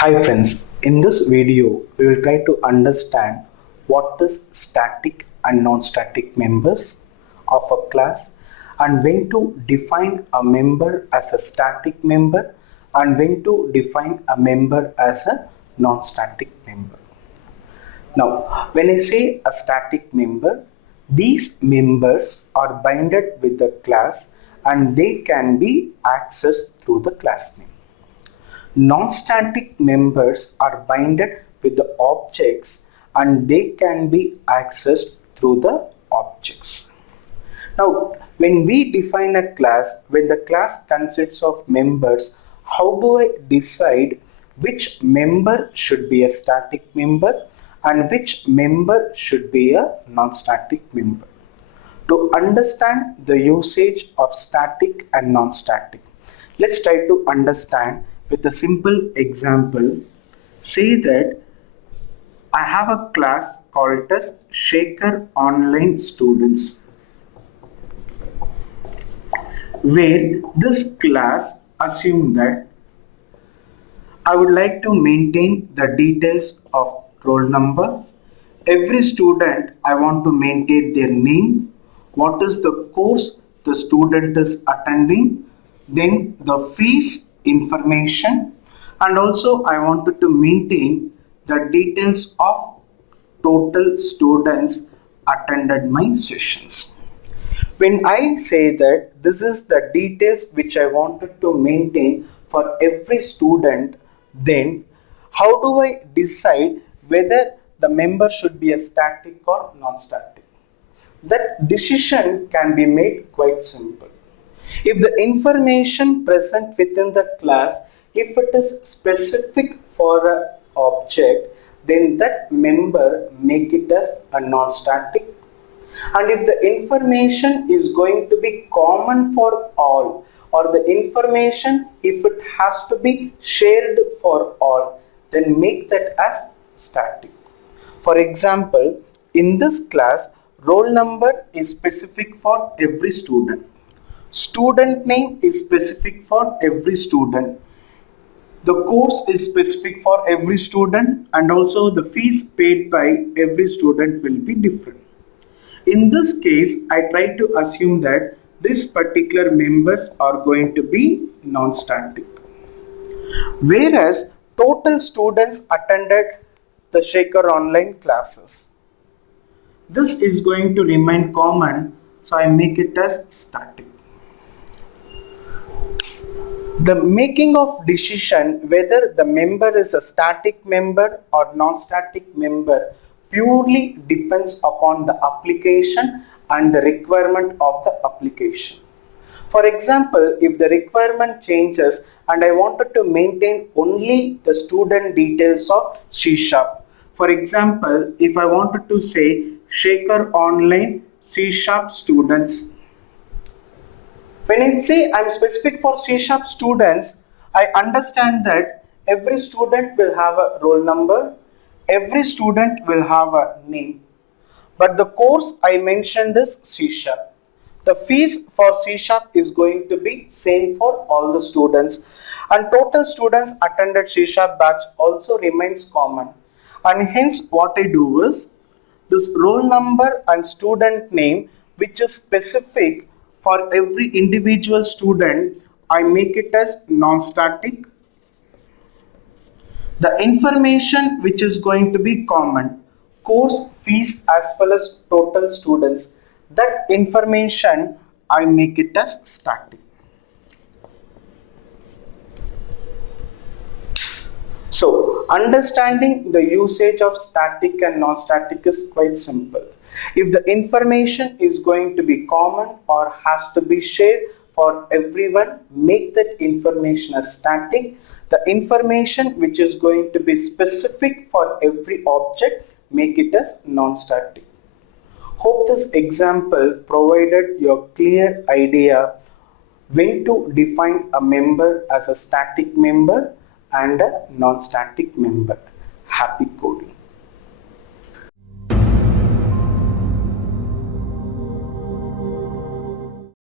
Hi friends, in this video we will try to understand what is static and non-static members of a class and when to define a member as a static member and when to define a member as a non-static member. Now, when I say a static member, these members are binded with the class and they can be accessed through the class name. Non-static members are binded with the objects and they can be accessed through the objects. Now, when we define a class, when the class consists of members, how do I decide which member should be a static member and which member should be a non-static member? To understand the usage of static and non-static, let's try to understand with a simple example. Say that I have a class called as Shaker Online Students, where this class assume that I would like to maintain the details of roll number. Every student, I want to maintain their name, what is the course the student is attending, then the fees information, and also I wanted to maintain the details of total students attended my sessions. When I say that this is the details which I wanted to maintain for every student, then how do I decide whether the member should be a static or non-static? That decision can be made quite simple. If the information present within the class, if it is specific for an object, then that member make it as a non-static. And if the information is going to be common for all, or the information if it has to be shared for all, then make that as static. For example, in this class, roll number is specific for every student. Student name is specific for every student. The course is specific for every student, and also the fees paid by every student will be different. In this case, I try to assume that these particular members are going to be non-static. Whereas total students attended the Shaker online classes. This is going to remain common, so I make it as static. The making of decision whether the member is a static member or non-static member purely depends upon the application and the requirement of the application. For example, if the requirement changes and I wanted to maintain only the student details of C#. For example, if I wanted to say Shaker Online C# students, when I say I'm specific for C# students, I understand that every student will have a roll number, every student will have a name. But the course I mentioned is C#. The fees for C# is going to be same for all the students, and total students attended C# batch also remains common. And hence what I do is this roll number and student name, which is specific for every individual student, I make it as non-static. The information which is going to be common, course fees as well as total students, that information I make it as static. So, understanding the usage of static and non-static is quite simple. If the information is going to be common or has to be shared for everyone, make that information as static. The information which is going to be specific for every object, make it as non-static. Hope this example provided you a clear idea when to define a member as a static member and a non-static member. Happy coding.